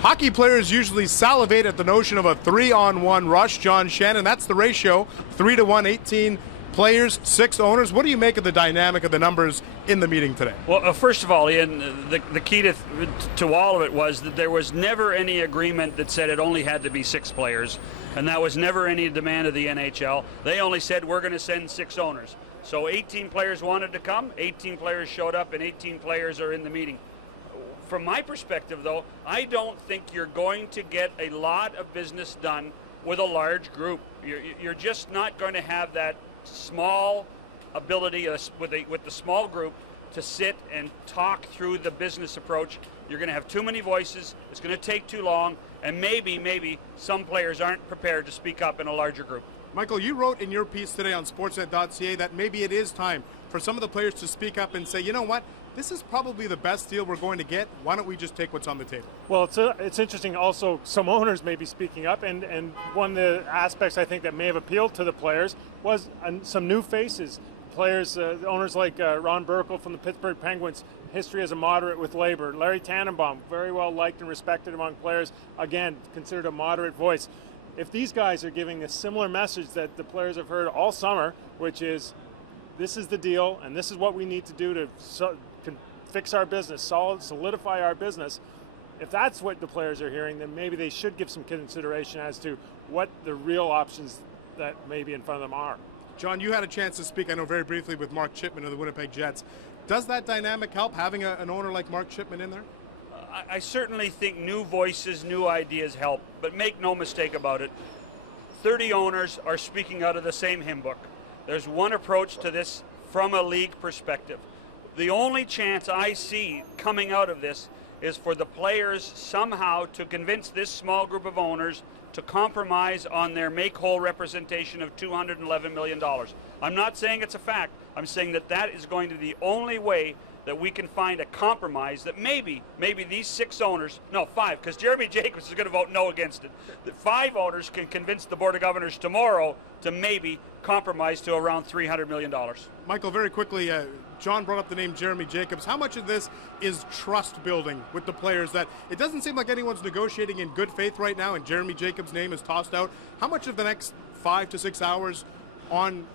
Hockey players usually salivate at the notion of a 3-on-1 rush. John Shannon, that's the ratio, 3-to-1, 18 players, 6 owners. What do you make of the dynamic of the numbers in the meeting today? Well, first of all, Ian, the key to all of it was that there was never any agreement that said it only had to be 6 players, and that was never any demand of the NHL. They only said we're going to send 6 owners. So 18 players wanted to come, 18 players showed up, and 18 players are in the meeting. From my perspective, though, I don't think you're going to get a lot of business done with a large group. You're just not going to have that small ability with the small group to sit and talk through the business approach. You're going to have too many voices. It's going to take too long, and maybe some players aren't prepared to speak up in a larger group. Michael, you wrote in your piece today on sportsnet.ca that maybe it is time for some of the players to speak up and say, you know what, this is probably the best deal we're going to get. Why don't we just take what's on the table? Well, it's interesting also, some owners may be speaking up, and one of the aspects I think that may have appealed to the players was some new faces. Players, owners like Ron Burkle from the Pittsburgh Penguins, history as a moderate with labor. Larry Tannenbaum, very well liked and respected among players, again, considered a moderate voice. If these guys are giving a similar message that the players have heard all summer, which is this is the deal and this is what we need to do to fix our business, solidify our business, if that's what the players are hearing, then maybe they should give some consideration as to what the real options that may be in front of them are. John, you had a chance to speak, I know, very briefly with Mark Chipman of the Winnipeg Jets. Does that dynamic help, having an owner like Mark Chipman in there? I certainly think new voices, new ideas help, but make no mistake about it, 30 owners are speaking out of the same hymn book. There's one approach to this from a league perspective. The only chance I see coming out of this is for the players somehow to convince this small group of owners to compromise on their make-whole representation of $211 million. I'm not saying it's a fact. I'm saying that is going to be the only way that we can find a compromise that maybe these 6 owners, no, 5, because Jeremy Jacobs is going to vote no against it, that 5 owners can convince the Board of Governors tomorrow to maybe compromise to around $300 million. Michael, very quickly, John brought up the name Jeremy Jacobs. How much of this is trust building with the players, that it doesn't seem like anyone's negotiating in good faith right now and Jeremy Jacobs' name is tossed out? How much of the next 5 to 6 hours on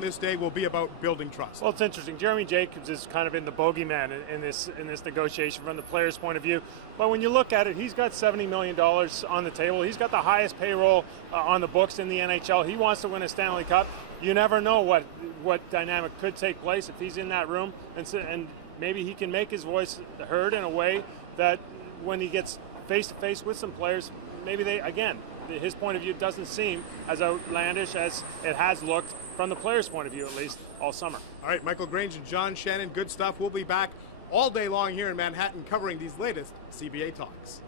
this day will be about building trust? Well, it's interesting. Jeremy Jacobs is kind of in the bogeyman in this negotiation from the players' point of view. But when you look at it, he's got $70 million on the table. He's got the highest payroll on the books in the NHL. He wants to win a Stanley Cup. You never know what dynamic could take place if he's in that room, and maybe he can make his voice heard in a way that when he gets face-to-face with some players, maybe his point of view doesn't seem as outlandish as it has looked from the players' point of view, at least, all summer. All right, Michael Grange and John Shannon, good stuff. We'll be back all day long here in Manhattan covering these latest CBA talks.